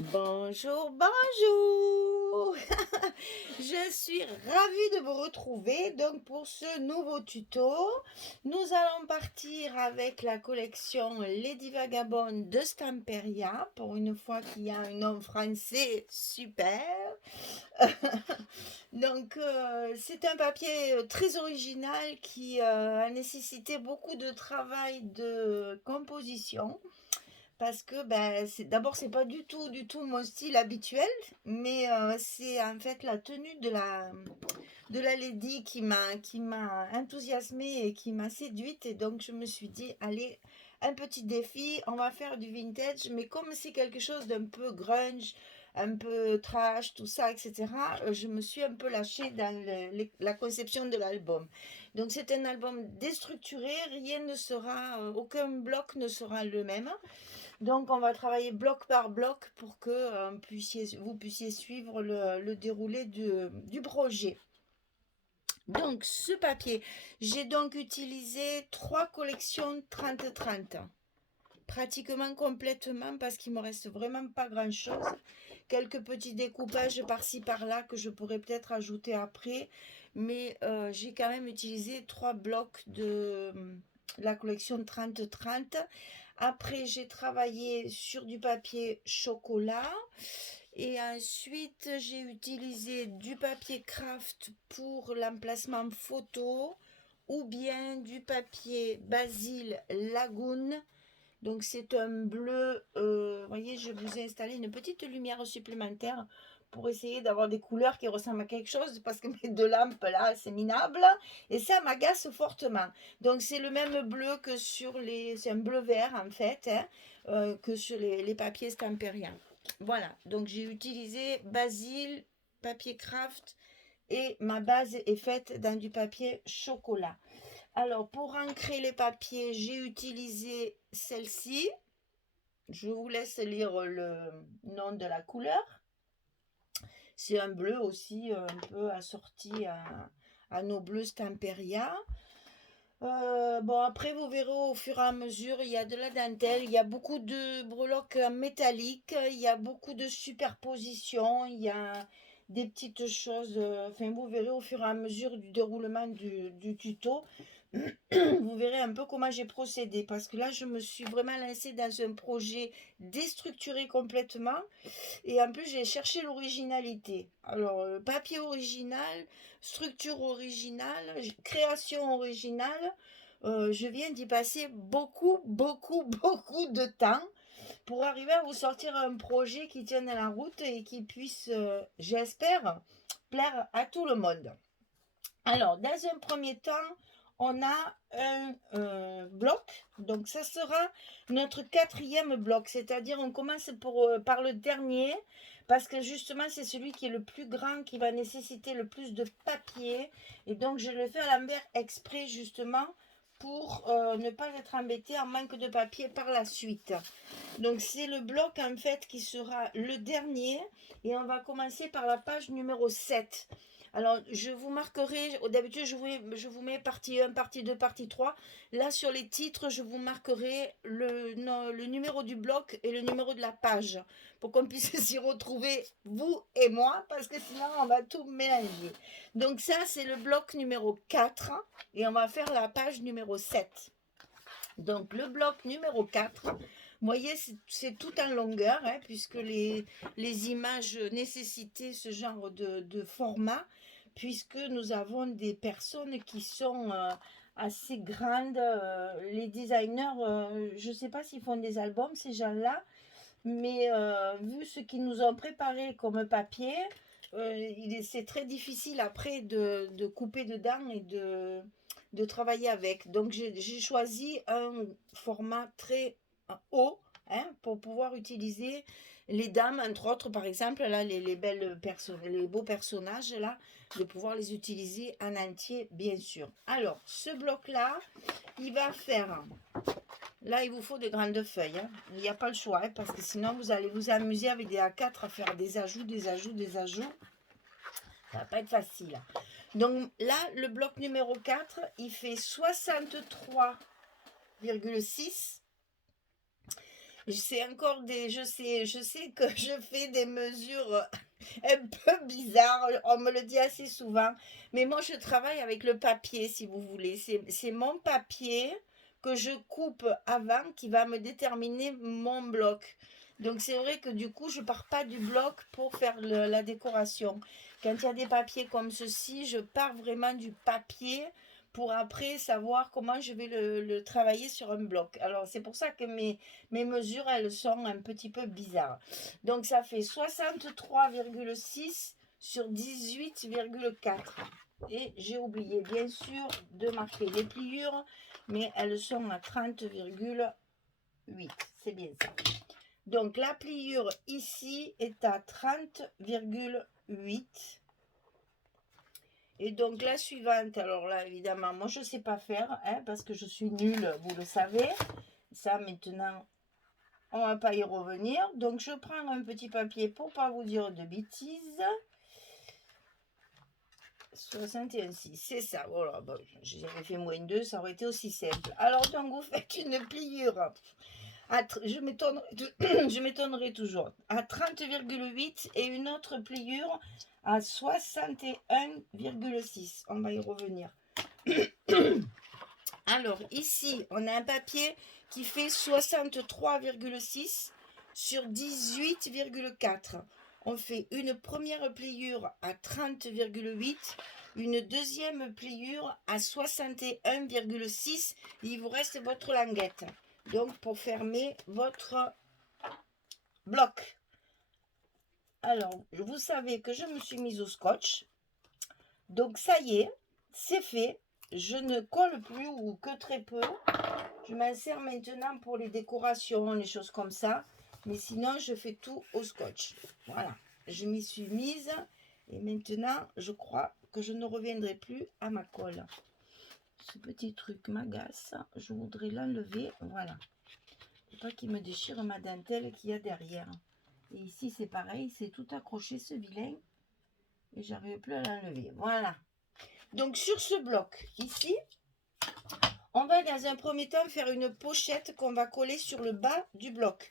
Bonjour, bonjour! Je suis ravie de vous retrouver donc pour ce nouveau tuto. Nous allons partir avec la collection Lady Vagabond de Stamperia, pour une fois qu'il y a un nom français super. Donc c'est un papier très original qui a nécessité beaucoup de travail de composition. Parce que ben, d'abord, c'est pas du tout mon style habituel, mais c'est en fait la tenue de la lady qui m'a enthousiasmée et qui m'a séduite. Et donc, je me suis dit, allez, un petit défi, on va faire du vintage, mais comme c'est quelque chose d'un peu grunge, un peu trash, tout ça, etc., je me suis un peu lâchée dans la conception de l'album. Donc, c'est un album déstructuré, rien ne sera, aucun bloc ne sera le même. Donc, on va travailler bloc par bloc pour que vous puissiez suivre le déroulé du projet. Donc, ce papier, j'ai donc utilisé 3 collections 30-30, pratiquement complètement parce qu'il me reste vraiment pas grand chose. Quelques petits découpages par-ci par-là que je pourrais peut-être ajouter après, mais j'ai quand même utilisé 3 blocs de la collection 30-30. Après, j'ai travaillé sur du papier chocolat. Et ensuite, j'ai utilisé du papier craft pour l'emplacement photo ou bien du papier Basil Lagoon. Donc, c'est un bleu. Vous voyez, je vous ai installé une petite lumière supplémentaire pour essayer d'avoir des couleurs qui ressemblent à quelque chose parce que mes 2 lampes là, c'est minable et ça m'agace fortement. Donc, c'est le même bleu que sur les. C'est un bleu vert en fait, hein, que sur les papiers Stamperian. Voilà, donc j'ai utilisé Basil, papier craft et ma base est faite dans du papier chocolat. Alors pour ancrer les papiers, j'ai utilisé celle-ci. Je vous laisse lire le nom de la couleur. C'est un bleu aussi un peu assorti à nos bleus Stamperia. Bon, après, vous verrez au fur et à mesure, il y a de la dentelle, il y a beaucoup de breloques métalliques, il y a beaucoup de superpositions, il y a des petites choses. Enfin, vous verrez au fur et à mesure du déroulement du tuto, vous verrez un peu comment j'ai procédé. Parce que là, je me suis vraiment lancée dans un projet déstructuré complètement. Et en plus, j'ai cherché l'originalité. Alors, papier original, structure originale, création originale. Je viens d'y passer beaucoup, beaucoup, beaucoup de temps pour arriver à vous sortir un projet qui tienne la route et qui puisse, j'espère, plaire à tout le monde. Alors, dans un premier temps, on a un bloc. Donc, ça sera notre 4e bloc. C'est-à-dire, on commence par le dernier. Parce que justement, c'est celui qui est le plus grand, qui va nécessiter le plus de papier. Et donc, je le fais à l'envers exprès, justement, pour ne pas être embêté en manque de papier par la suite. Donc, c'est le bloc, en fait, qui sera le dernier. Et on va commencer par la page numéro 7. Alors, je vous marquerai, d'habitude, je vous mets partie 1, partie 2, partie 3. Là, sur les titres, je vous marquerai le numéro du bloc et le numéro de la page pour qu'on puisse s'y retrouver, vous et moi, parce que sinon, on va tout mélanger. Donc, ça, c'est le bloc numéro 4 et on va faire la page numéro 7. Donc, le bloc numéro 4, vous voyez, c'est tout en longueur, hein, puisque les images nécessitaient ce genre de format, puisque nous avons des personnes qui sont assez grandes. Les designers, je ne sais pas s'ils font des albums, ces gens-là, mais vu ce qu'ils nous ont préparé comme papier, c'est très difficile après de couper dedans et de travailler avec. Donc j'ai choisi un format très haut, hein, pour pouvoir utiliser les dames, entre autres, par exemple, là, les belles personnes, les beaux personnages, là, de pouvoir les utiliser en entier, bien sûr. Alors, ce bloc-là, il va faire. Là, il vous faut des grandes feuilles, hein. Il n'y a pas le choix, hein, parce que sinon, vous allez vous amuser avec des A4 à faire des ajouts, des ajouts, des ajouts. Ça va pas être facile. Donc là, le bloc numéro 4, il fait 63,6. C'est encore je sais que je fais des mesures un peu bizarres, on me le dit assez souvent, mais moi je travaille avec le papier si vous voulez. C'est mon papier que je coupe avant qui va me déterminer mon bloc. Donc c'est vrai que du coup je pars pas du bloc pour faire la décoration. Quand il y a des papiers comme ceci, je pars vraiment du papier pour après savoir comment je vais le travailler sur un bloc. Alors c'est pour ça que mes mesures, elles sont un petit peu bizarres. Donc ça fait 63,6 sur 18,4. Et j'ai oublié bien sûr de marquer les pliures, mais elles sont à 30,8. C'est bien ça. Donc la pliure ici est à 30,8. Et donc la suivante, alors là évidemment, moi je ne sais pas faire, hein, parce que je suis nulle, vous le savez. Ça maintenant, on va pas y revenir. Donc je prends un petit papier pour pas vous dire de bêtises. 61,6, c'est ça. Voilà, bon, j'avais fait moins 2, ça aurait été aussi simple. Alors donc vous faites une pliure. Je m'étonnerai toujours. À 30,8 et une autre pliure à 61,6. On va y revenir. Alors ici, on a un papier qui fait 63,6 sur 18,4. On fait une première pliure à 30,8, une deuxième pliure à 61,6. Il vous reste votre languette. Donc pour fermer votre bloc. Alors, vous savez que je me suis mise au scotch. Donc ça y est, c'est fait. Je ne colle plus ou que très peu. Je m'en sers maintenant pour les décorations, les choses comme ça. Mais sinon, je fais tout au scotch. Voilà, je m'y suis mise. Et maintenant, je crois que je ne reviendrai plus à ma colle. Ce petit truc m'agace. Je voudrais l'enlever. Voilà. Il ne faut pas qu'il me déchire ma dentelle qu'il y a derrière. Et ici, c'est pareil. C'est tout accroché, ce vilain. Et j'arrive plus à l'enlever. Voilà. Donc, sur ce bloc, ici, on va dans un premier temps faire une pochette qu'on va coller sur le bas du bloc.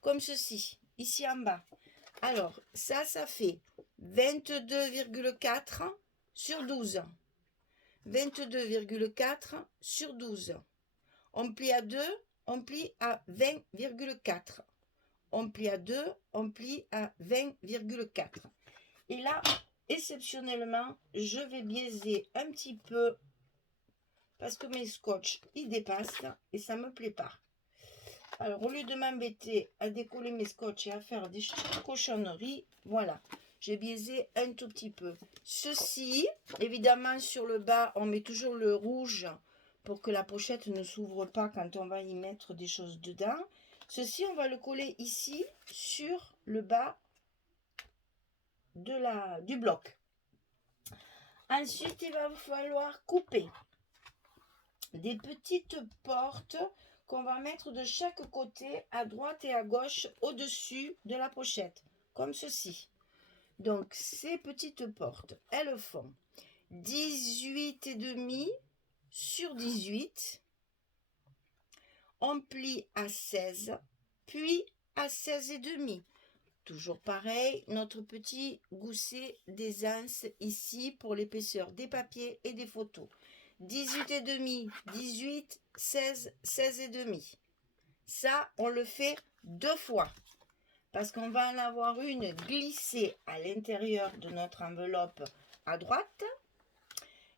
Comme ceci, ici en bas. Alors, ça fait 22,4 sur 12. 22,4 sur 12. On plie à 2, on plie à 20,4. On plie à 2, on plie à 20,4. Et là, exceptionnellement, je vais biaiser un petit peu parce que mes scotch, ils dépassent et ça ne me plaît pas. Alors, au lieu de m'embêter à décoller mes scotch et à faire des cochonneries, voilà, j'ai biaisé un tout petit peu. Ceci, évidemment, sur le bas, on met toujours le rouge pour que la pochette ne s'ouvre pas quand on va y mettre des choses dedans. Ceci, on va le coller ici sur le bas du bloc. Ensuite, il va falloir couper des petites portes qu'on va mettre de chaque côté, à droite et à gauche, au-dessus de la pochette, comme ceci. Donc, ces petites portes, elles font 18,5 sur 18. On plie à 16, puis à 16,5. Toujours pareil, notre petit gousset d'aisance ici pour l'épaisseur des papiers et des photos. 18,5, 18, 16, 16,5. Ça, on le fait 2 fois. Parce qu'on va en avoir une glissée à l'intérieur de notre enveloppe à droite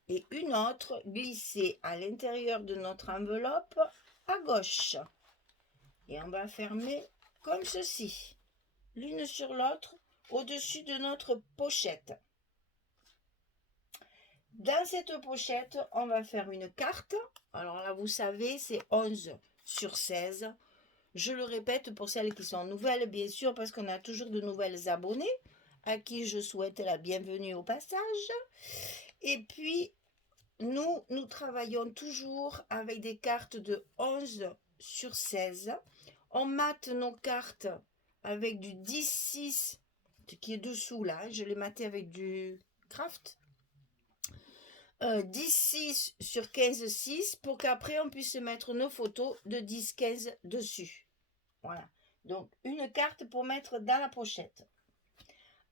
et une autre glissée à l'intérieur de notre enveloppe à gauche. Et on va fermer comme ceci, l'une sur l'autre, au-dessus de notre pochette. Dans cette pochette, on va faire une carte. Alors là, vous savez, c'est 11 sur 16. Je le répète pour celles qui sont nouvelles, bien sûr, parce qu'on a toujours de nouvelles abonnées, à qui je souhaite la bienvenue au passage. Et puis, nous travaillons toujours avec des cartes de 11 sur 16. On mate nos cartes avec du 10-6, qui est dessous là. Je l'ai maté avec du craft. 10-6 sur 15-6 pour qu'après on puisse mettre nos photos de 10-15 dessus. Voilà. Donc, une carte pour mettre dans la pochette.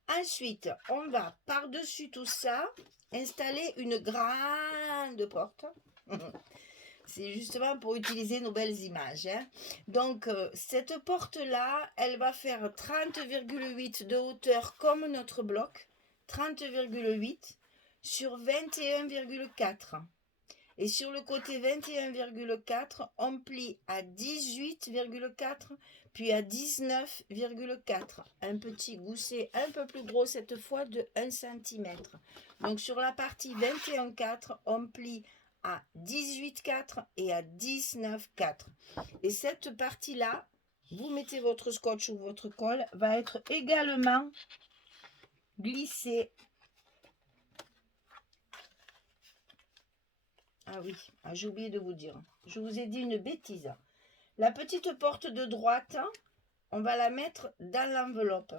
Ensuite, on va par-dessus tout ça installer une grande porte. C'est justement pour utiliser nos belles images, hein. Donc, cette porte-là, elle va faire 30,8 de hauteur comme notre bloc. 30,8 sur 21,4. Et sur le côté 21,4, on plie à 18,4, puis à 19,4. Un petit gousset un peu plus gros cette fois de 1 cm. Donc sur la partie 21,4, on plie à 18,4 et à 19,4. Et cette partie-là, vous mettez votre scotch ou votre colle, va être également glissée. Ah oui, j'ai oublié de vous dire. Je vous ai dit une bêtise. La petite porte de droite, on va la mettre dans l'enveloppe.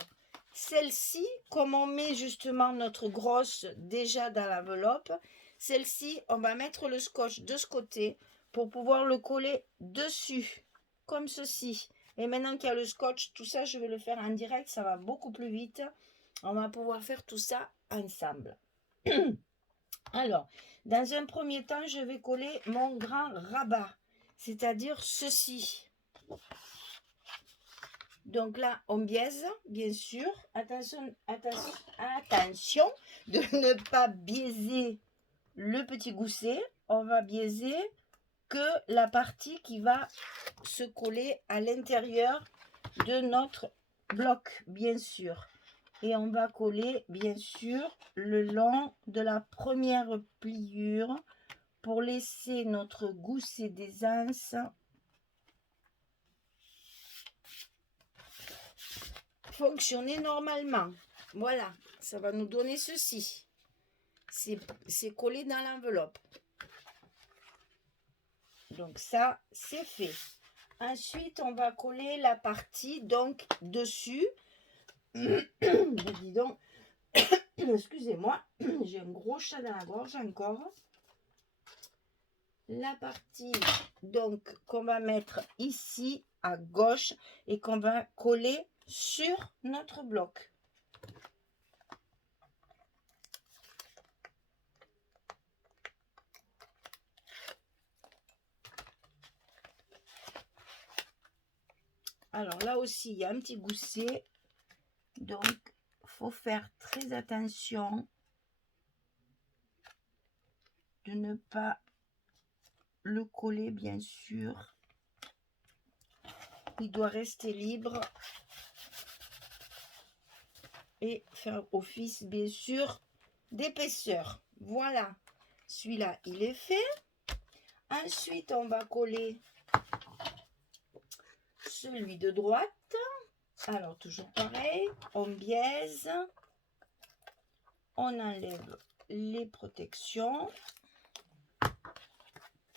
Celle-ci, comme on met justement notre grosse déjà dans l'enveloppe, celle-ci, on va mettre le scotch de ce côté pour pouvoir le coller dessus, comme ceci. Et maintenant qu'il y a le scotch, tout ça, je vais le faire en direct, ça va beaucoup plus vite. On va pouvoir faire tout ça ensemble. Alors, dans un premier temps, je vais coller mon grand rabat, c'est-à-dire ceci. Donc là, on biaise, bien sûr. Attention, attention, attention de ne pas biaiser le petit gousset. On va biaiser que la partie qui va se coller à l'intérieur de notre bloc, bien sûr. Et on va coller, bien sûr, le long de la première pliure pour laisser notre gousset d'aisance fonctionner normalement. Voilà, ça va nous donner ceci. C'est collé dans l'enveloppe. Donc ça, c'est fait. Ensuite, on va coller la partie donc dessus. Dis donc, excusez-moi, j'ai un gros chat dans la gorge encore. La partie donc qu'on va mettre ici à gauche et qu'on va coller sur notre bloc. Alors là aussi, il y a un petit gousset. Donc, il faut faire très attention de ne pas le coller, bien sûr. Il doit rester libre et faire office, bien sûr, d'épaisseur. Voilà, celui-là, il est fait. Ensuite, on va coller celui de droite. Alors, toujours pareil, on biaise, on enlève les protections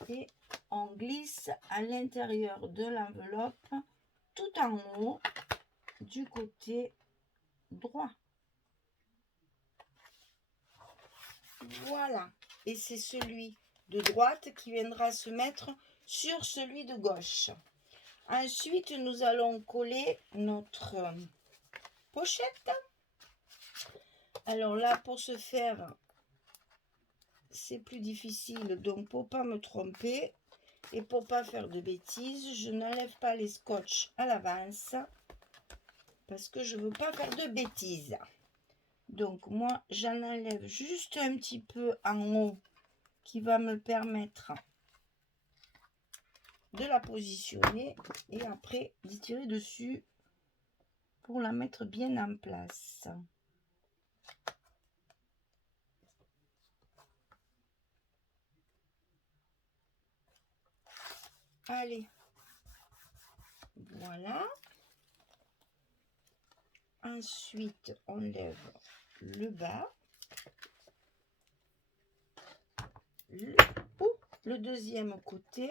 et on glisse à l'intérieur de l'enveloppe tout en haut du côté droit. Voilà, et c'est celui de droite qui viendra se mettre sur celui de gauche. Ensuite, nous allons coller notre pochette. Alors là, pour ce faire, c'est plus difficile. Donc, pour pas me tromper et pour pas faire de bêtises, je n'enlève pas les scotch à l'avance parce que je veux pas faire de bêtises. Donc, moi, j'en enlève juste un petit peu en haut qui va me permettre de la positionner et après d'y tirer dessus pour la mettre bien en place. Allez, voilà. Ensuite, on lève le bas. Le deuxième côté.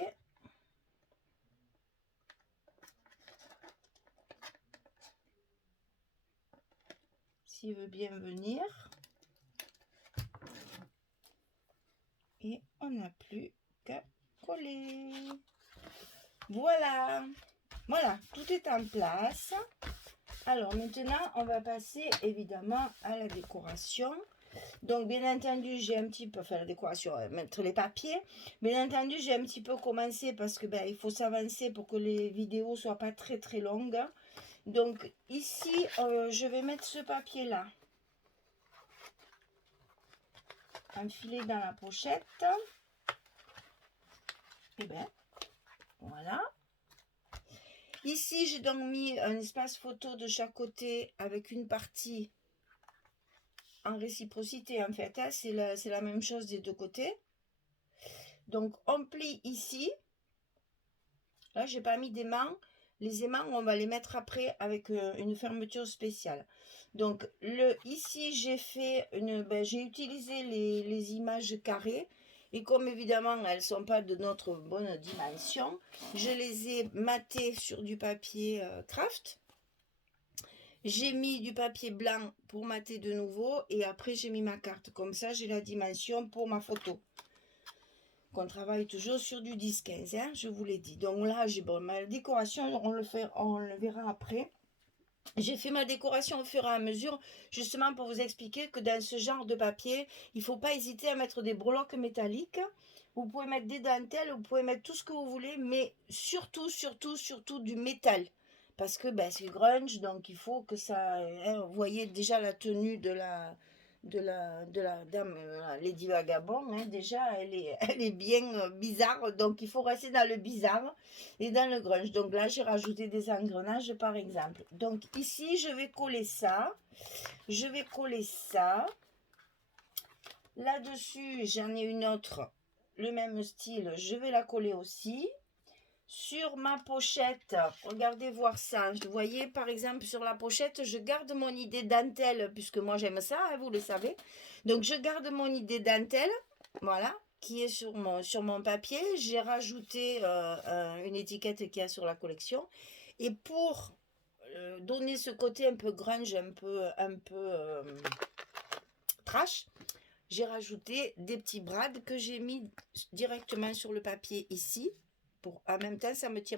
S'il veut bien venir. Et on n'a plus qu'à coller. Voilà. Voilà, tout est en place. Alors maintenant, on va passer évidemment à la décoration. Donc bien entendu, j'ai un petit peu fait la décoration, mettre les papiers. Bien entendu, j'ai un petit peu commencé parce que il faut s'avancer pour que les vidéos soient pas très très longues. Donc ici, je vais mettre ce papier là, enfilé dans la pochette. Et bien, voilà. Ici, j'ai donc mis un espace photo de chaque côté avec une partie en réciprocité en fait. Hein, c'est la même chose des deux côtés. Donc, on plie ici. Là, j'ai pas mis d'aimants. Les aimants, on va les mettre après avec une fermeture spéciale. Donc, ici, j'ai fait j'ai utilisé les images carrées. Et comme évidemment, elles ne sont pas de notre bonne dimension, je les ai matées sur du papier craft. J'ai mis du papier blanc pour mater de nouveau. Et après, j'ai mis ma carte. Comme ça, j'ai la dimension pour ma photo. Qu'on travaille toujours sur du 10-15, hein, je vous l'ai dit. Donc là, j'ai ma décoration, on le verra après. J'ai fait ma décoration au fur et à mesure, justement pour vous expliquer que dans ce genre de papier, il ne faut pas hésiter à mettre des breloques métalliques. Vous pouvez mettre des dentelles, vous pouvez mettre tout ce que vous voulez, mais surtout, surtout, surtout du métal. Parce que c'est grunge, donc il faut que ça... Hein, vous voyez déjà la tenue de la dame Lady Vagabond, hein, déjà elle est bien bizarre, donc il faut rester dans le bizarre et dans le grunge. Donc là j'ai rajouté des engrenages par exemple. Donc ici je vais coller ça, là dessus j'en ai une autre, le même style, je vais la coller aussi. Sur ma pochette, regardez voir ça. Vous voyez, par exemple, sur la pochette, je garde mon idée dentelle, puisque moi j'aime ça, hein, vous le savez. Donc, je garde mon idée dentelle, voilà, qui est sur mon papier. J'ai rajouté une étiquette qu'il y a sur la collection. Et pour donner ce côté un peu grunge, un peu trash, j'ai rajouté des petits brades que j'ai mis directement sur le papier ici. En même temps, ça me tient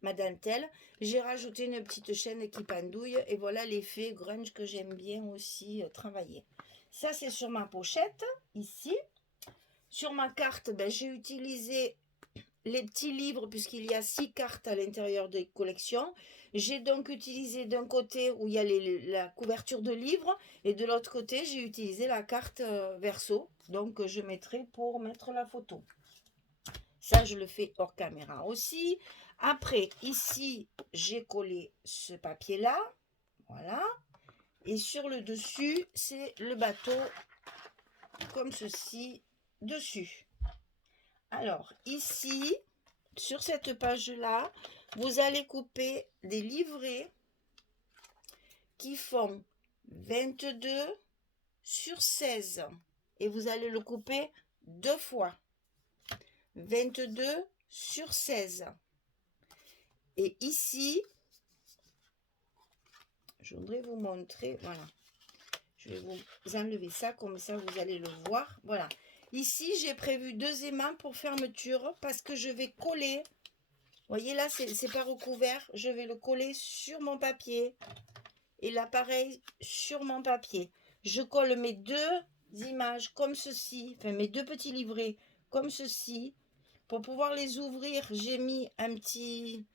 ma dentelle. J'ai rajouté une petite chaîne qui pendouille. Et voilà l'effet grunge que j'aime bien aussi travailler. Ça, c'est sur ma pochette, ici. Sur ma carte, j'ai utilisé les petits livres, puisqu'il y a 6 cartes à l'intérieur des collections. J'ai donc utilisé d'un côté où il y a la couverture de livres. Et de l'autre côté, j'ai utilisé la carte verso. Donc, je mettrai pour mettre la photo. Ça, je le fais hors caméra aussi. Après, ici, j'ai collé ce papier-là. Voilà. Et sur le dessus, c'est le bateau comme ceci dessus. Alors, ici, sur cette page-là, vous allez couper des livrets qui font 22 sur 16. Et vous allez le couper 2 fois. 22 sur 16. Et ici, je voudrais vous montrer, voilà. Je vais vous enlever ça, comme ça vous allez le voir. Voilà. Ici, j'ai prévu 2 aimants pour fermeture parce que je vais coller. Vous voyez là, c'est pas recouvert. Je vais le coller sur mon papier. Et là, pareil, sur mon papier. Je colle mes 2 images comme ceci, enfin mes 2 petits livrets comme ceci. Pour pouvoir les ouvrir, j'ai mis un petit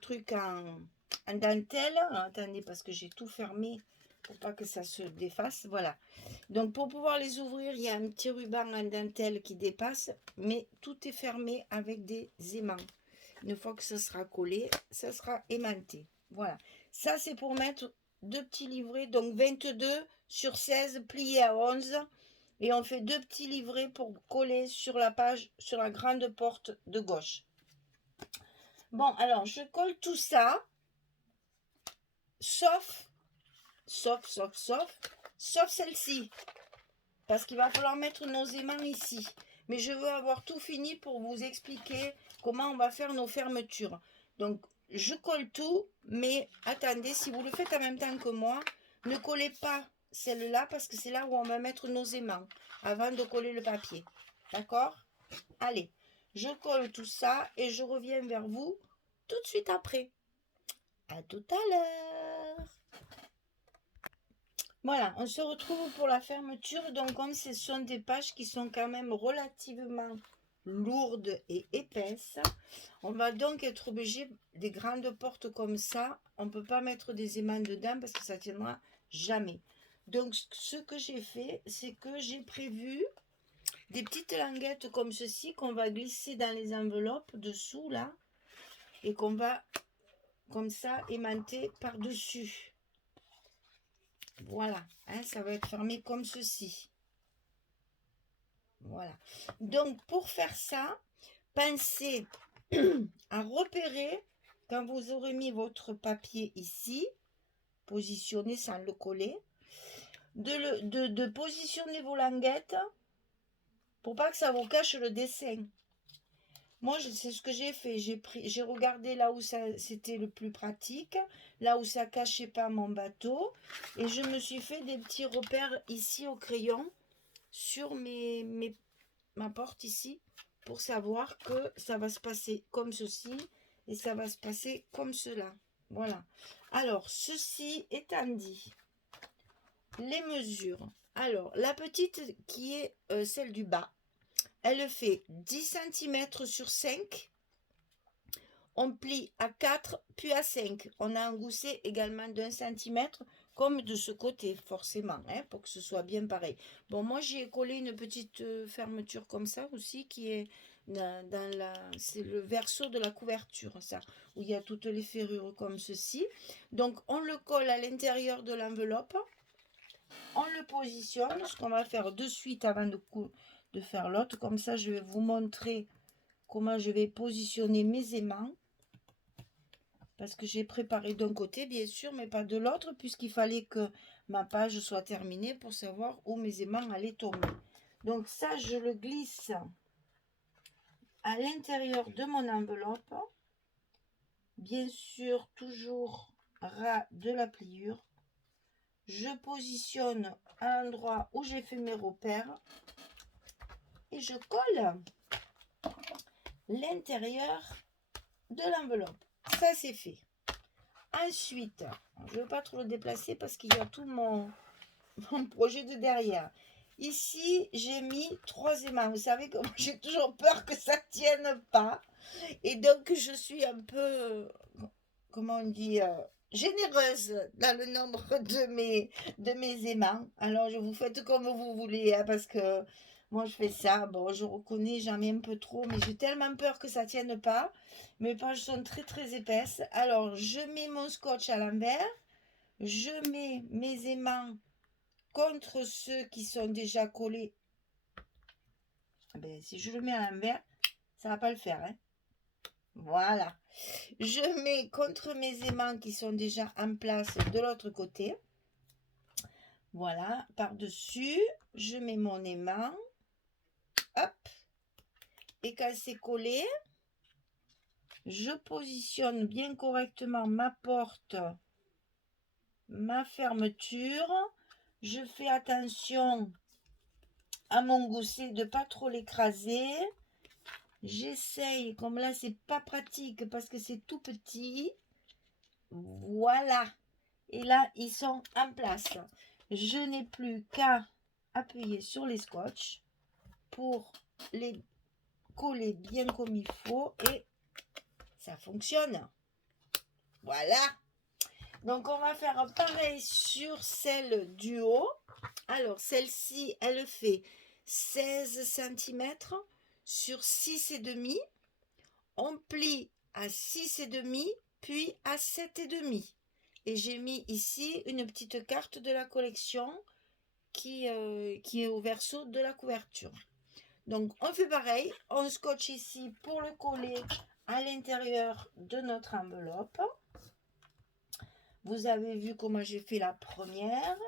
truc en dentelle. Attendez, parce que j'ai tout fermé pour pas que ça se défasse. Voilà. Donc, pour pouvoir les ouvrir, il y a un petit ruban en dentelle qui dépasse, mais tout est fermé avec des aimants. Une fois que ça sera collé, ça sera aimanté. Voilà. Ça, c'est pour mettre 2 petits livrets, donc 22 sur 16 pliés à 11. Et on fait 2 petits livrets pour coller sur la page, sur la grande porte de gauche. Bon, alors, je colle tout ça, sauf celle-ci. Parce qu'il va falloir mettre nos aimants ici. Mais je veux avoir tout fini pour vous expliquer comment on va faire nos fermetures. Donc, je colle tout, mais attendez, si vous le faites en même temps que moi, ne collez pas celle-là parce que c'est là où on va mettre nos aimants avant de coller le papier. D'accord? Allez, je colle tout ça et je reviens vers vous tout de suite après. À tout à l'heure. Voilà, on se retrouve pour la fermeture. Donc, comme ce sont des pages qui sont quand même relativement lourdes et épaisses, on va donc être obligé des grandes portes comme ça. On ne peut pas mettre des aimants dedans parce que ça tiendra jamais. Donc, ce que j'ai fait, c'est que j'ai prévu des petites languettes comme ceci qu'on va glisser dans les enveloppes dessous là et qu'on va comme ça aimanter par-dessus. Voilà, hein, ça va être fermé comme ceci. Voilà. Donc, pour faire ça, pensez à repérer quand vous aurez mis votre papier ici, positionné sans le coller, de positionner vos languettes pour pas que ça vous cache le dessin. Moi, c'est ce que j'ai fait. J'ai regardé là où c'était le plus pratique, là où ça cachait pas mon bateau, et je me suis fait des petits repères ici au crayon sur ma porte ici pour savoir que ça va se passer comme ceci et ça va se passer comme cela. Voilà. Alors, ceci étant dit, les mesures. Alors, la petite qui est celle du bas, elle fait 10 cm sur 5. On plie à 4 puis à 5. On a un gousset également d'1 cm comme de ce côté forcément, hein, pour que ce soit bien pareil. Bon, moi j'ai collé une petite fermeture comme ça aussi qui est c'est le verso de la couverture, ça, où il y a toutes les ferrures comme ceci. Donc on le colle à l'intérieur de l'enveloppe, on le positionne, ce qu'on va faire de suite avant de faire l'autre. Comme ça je vais vous montrer comment je vais positionner mes aimants. Parce que j'ai préparé d'un côté, bien sûr, mais pas de l'autre, puisqu'il fallait que ma page soit terminée pour savoir où mes aimants allaient tomber. Donc ça, je le glisse à l'intérieur de mon enveloppe. Bien sûr, toujours ras de la pliure. Je positionne à l'endroit où j'ai fait mes repères. Et je colle l'intérieur de l'enveloppe. Ça, c'est fait. Ensuite, je ne veux pas trop le déplacer parce qu'il y a tout mon projet de derrière. Ici, j'ai mis 3 aimants. Vous savez que j'ai toujours peur que ça tienne pas. Et donc, je suis un peu, comment on dit, généreuse dans le nombre de mes aimants. Alors, je vous faites comme vous voulez, hein, parce que moi, je fais ça. Bon, je reconnais, j'en mets un peu trop, mais j'ai tellement peur que ça tienne pas. Mes pages sont très, très épaisses. Alors, je mets mon scotch à l'envers. Je mets mes aimants contre ceux qui sont déjà collés. Ben, si je le mets à l'envers, ça va pas le faire, hein. Voilà. Je mets contre mes aimants qui sont déjà en place de l'autre côté. Voilà, par-dessus, je mets mon aimant. Hop. Et quand c'est collé, je positionne bien correctement ma porte, ma fermeture. Je fais attention à mon gousset de pas trop l'écraser. J'essaye, comme là c'est pas pratique parce que c'est tout petit. Voilà. Et là ils sont en place. Je n'ai plus qu'à appuyer sur les scotch pour les coller bien comme il faut et ça fonctionne. Voilà. Donc on va faire pareil sur celle du haut. Alors celle-ci elle fait 16 cm sur 6,5. On plie à 6,5 puis à 7,5. Et j'ai mis ici une petite carte de la collection qui est au verso de la couverture. Donc on fait pareil, on scotche ici pour le coller à l'intérieur de notre enveloppe. Vous avez vu comment j'ai fait la première.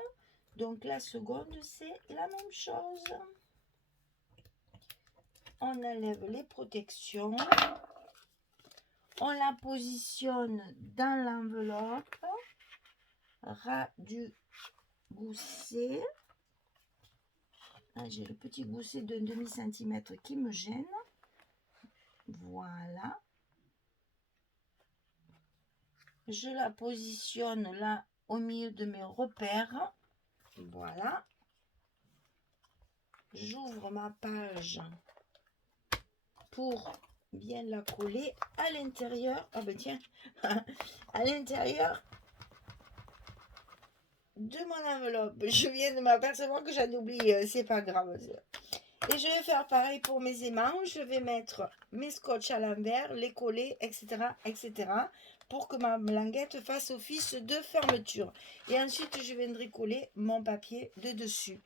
Donc la seconde c'est la même chose. On enlève les protections. On la positionne dans l'enveloppe, ras du gousset. Là, j'ai le petit gousset de 1/2 centimètre qui me gêne. Voilà. Je la positionne là au milieu de mes repères. Voilà. J'ouvre ma page pour bien la coller à l'intérieur. Ah ben tiens, à l'intérieur de mon enveloppe. Je viens de m'apercevoir que j'en oublie, c'est pas grave. Et je vais faire pareil pour mes aimants. Je vais mettre mes scotch à l'envers, les coller, etc., etc., pour que ma languette fasse office de fermeture. Et ensuite, je viendrai coller mon papier de dessus.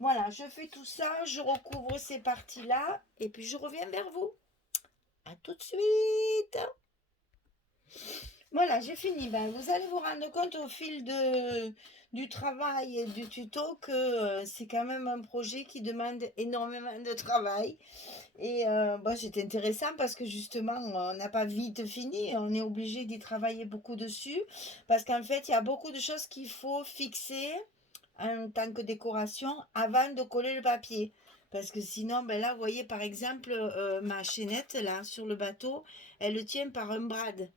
Voilà, je fais tout ça, je recouvre ces parties-là, et puis je reviens vers vous. À tout de suite. Voilà, j'ai fini. Ben, vous allez vous rendre compte au fil du travail et du tuto que c'est quand même un projet qui demande énormément de travail. Et c'est intéressant parce que justement, on n'a pas vite fini. On est obligé d'y travailler beaucoup dessus. Parce qu'en fait, il y a beaucoup de choses qu'il faut fixer en tant que décoration avant de coller le papier. Parce que sinon, ben là, vous voyez par exemple ma chaînette là sur le bateau, elle le tient par un brad.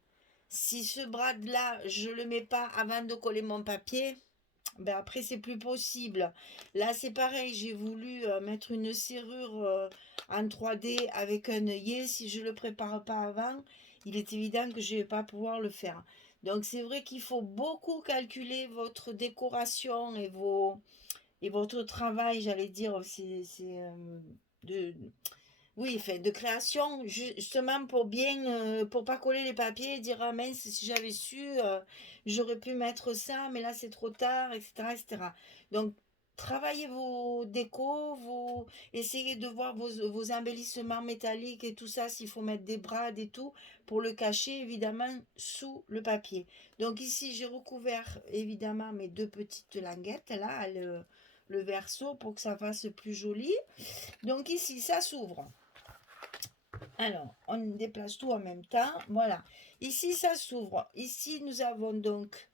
Si ce brad-là, je le mets pas avant de coller mon papier, ben après c'est plus possible. Là c'est pareil, j'ai voulu mettre une serrure en 3D avec un œillet. Si je le prépare pas avant, il est évident que je vais pas pouvoir le faire. Donc c'est vrai qu'il faut beaucoup calculer votre décoration et votre travail, j'allais dire, de, oui, fait de création, justement pour bien, pour pas coller les papiers et dire ah mince, si j'avais su, j'aurais pu mettre ça, mais là c'est trop tard, etc., etc. Donc, travaillez vos décos, essayez de voir vos embellissements métalliques et tout ça, s'il faut mettre des brades et tout, pour le cacher évidemment sous le papier. Donc ici, j'ai recouvert évidemment mes deux petites languettes là, le verso pour que ça fasse plus joli. Donc ici, ça s'ouvre. Alors, on déplace tout en même temps. Voilà. Ici, ça s'ouvre. Ici, nous avons donc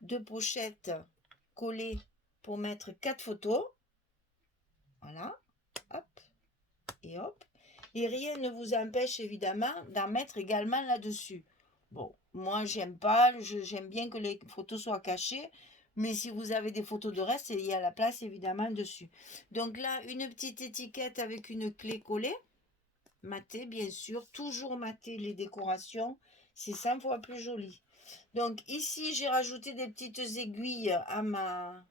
deux pochettes collées pour mettre 4 photos. Voilà. Hop. Et hop. Et rien ne vous empêche évidemment d'en mettre également là-dessus. Bon, moi, j'aime pas. J'aime bien que les photos soient cachées. Mais si vous avez des photos de reste, il y a la place évidemment dessus. Donc là, une petite étiquette avec une clé collée. Mater, bien sûr, toujours mater les décorations, c'est 100 fois plus joli. Donc ici, j'ai rajouté des petites aiguilles à ma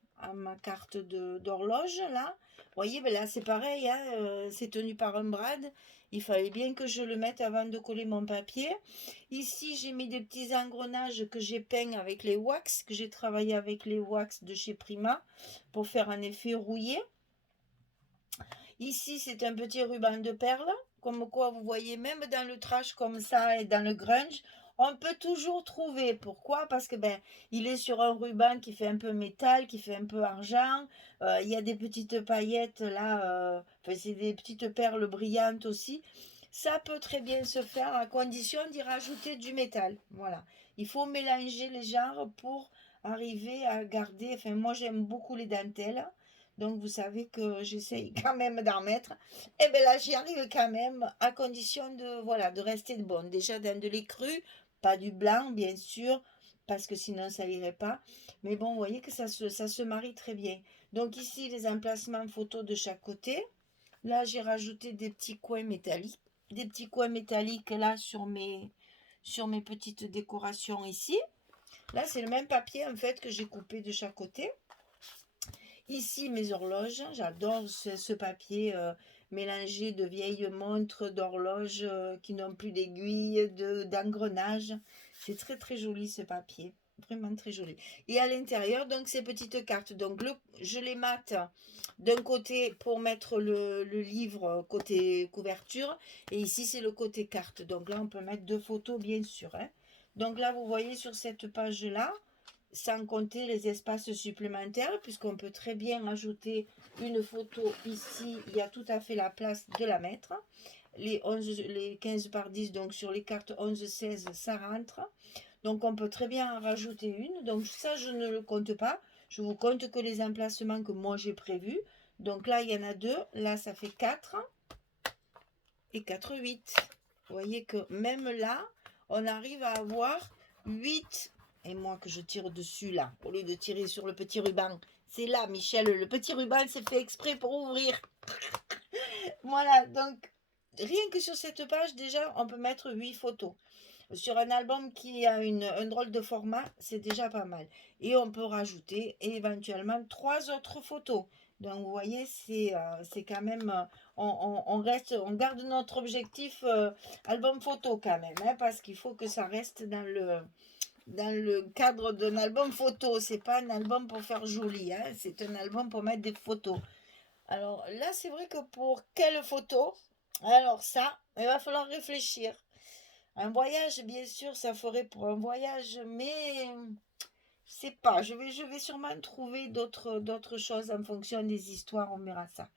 carte d'horloge, là. Vous voyez, ben là, c'est pareil, hein, c'est tenu par un brad. Il fallait bien que je le mette avant de coller mon papier. Ici, j'ai mis des petits engrenages que j'ai peints avec les wax, que j'ai travaillé avec les wax de chez Prima pour faire un effet rouillé. Ici, c'est un petit ruban de perles. Comme quoi, vous voyez, même dans le trash comme ça et dans le grunge, on peut toujours trouver. Pourquoi? Parce que il est sur un ruban qui fait un peu métal, qui fait un peu argent. Il y a des petites paillettes là. Enfin, c'est des petites perles brillantes aussi. Ça peut très bien se faire à condition d'y rajouter du métal. Voilà. Il faut mélanger les genres pour arriver à garder. Enfin, moi, j'aime beaucoup les dentelles. Donc, vous savez que j'essaye quand même d'en mettre. Et bien là, j'y arrive quand même, à condition de, voilà, de rester de bonne. Déjà, dans de lait cru, pas du blanc, bien sûr, parce que sinon, ça irait pas. Mais bon, vous voyez que ça se marie très bien. Donc, ici, les emplacements photos de chaque côté. Là, j'ai rajouté des petits coins métalliques. Des petits coins métalliques, là, sur mes petites décorations ici. Là, c'est le même papier, en fait, que j'ai coupé de chaque côté. Ici, mes horloges. J'adore ce papier mélangé de vieilles montres, d'horloges qui n'ont plus d'aiguilles, d'engrenages. C'est très, très joli ce papier. Vraiment très joli. Et à l'intérieur, donc, ces petites cartes. Donc, je les mate d'un côté pour mettre le livre côté couverture. Et ici, c'est le côté carte. Donc là, on peut mettre deux photos, bien sûr, hein. Donc là, vous voyez sur cette page-là, sans compter les espaces supplémentaires, puisqu'on peut très bien ajouter une photo ici, il y a tout à fait la place de la mettre. Les 15 par 10, donc sur les cartes 11-16, ça rentre. Donc on peut très bien en rajouter une. Donc ça, je ne le compte pas. Je vous compte que les emplacements que moi j'ai prévus. Donc là, il y en a deux. Là, ça fait 4 et 4, 8. Vous voyez que même là, on arrive à avoir 8, et moi que je tire dessus là, au lieu de tirer sur le petit ruban. C'est là, Michel, le petit ruban c'est fait exprès pour ouvrir. Voilà, donc rien que sur cette page, déjà, on peut mettre 8 photos. Sur un album qui a un drôle de format, c'est déjà pas mal. Et on peut rajouter éventuellement 3 autres photos. Donc vous voyez, c'est quand même, on garde notre objectif album photo quand même, hein, parce qu'il faut que ça reste dans le cadre d'un album photo. C'est pas un album pour faire joli, hein, c'est un album pour mettre des photos. Alors là, c'est vrai que pour quelle photo? Alors ça, il va falloir réfléchir. Un voyage, bien sûr, ça ferait pour un voyage, mais je sais pas. Je vais sûrement trouver d'autres choses en fonction des histoires. On verra ça.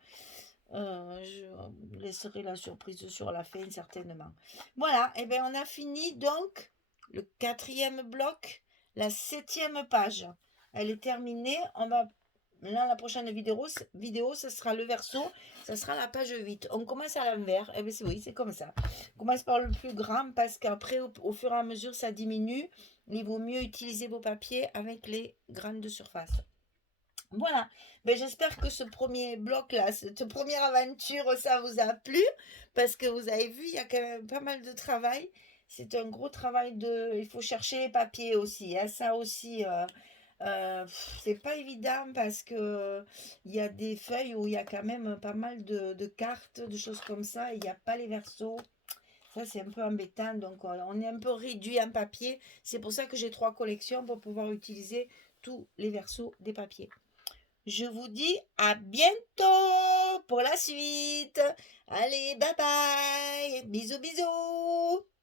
Je laisserai la surprise sur la fin, certainement. Voilà, et bien on a fini donc le 4e bloc, la 7e page. Elle est terminée. On va là, la prochaine vidéo, ce sera le verso, ça sera la page 8. On commence à l'envers. Eh bien, oui, c'est comme ça. On commence par le plus grand parce qu'après, au fur et à mesure, ça diminue. Il vaut mieux utiliser vos papiers avec les grandes surfaces. Voilà. Ben, j'espère que ce premier bloc-là, cette première aventure, ça vous a plu. Parce que vous avez vu, il y a quand même pas mal de travail. C'est un gros travail de... Il faut chercher les papiers aussi, hein. Ça aussi, c'est pas évident parce que il y a des feuilles où il y a quand même pas mal de cartes, de choses comme ça. Il n'y a pas les versos. Ça, c'est un peu embêtant. Donc, on est un peu réduit en papier. C'est pour ça que j'ai 3 collections pour pouvoir utiliser tous les versos des papiers. Je vous dis à bientôt pour la suite. Allez, bye bye. Bisous, bisous.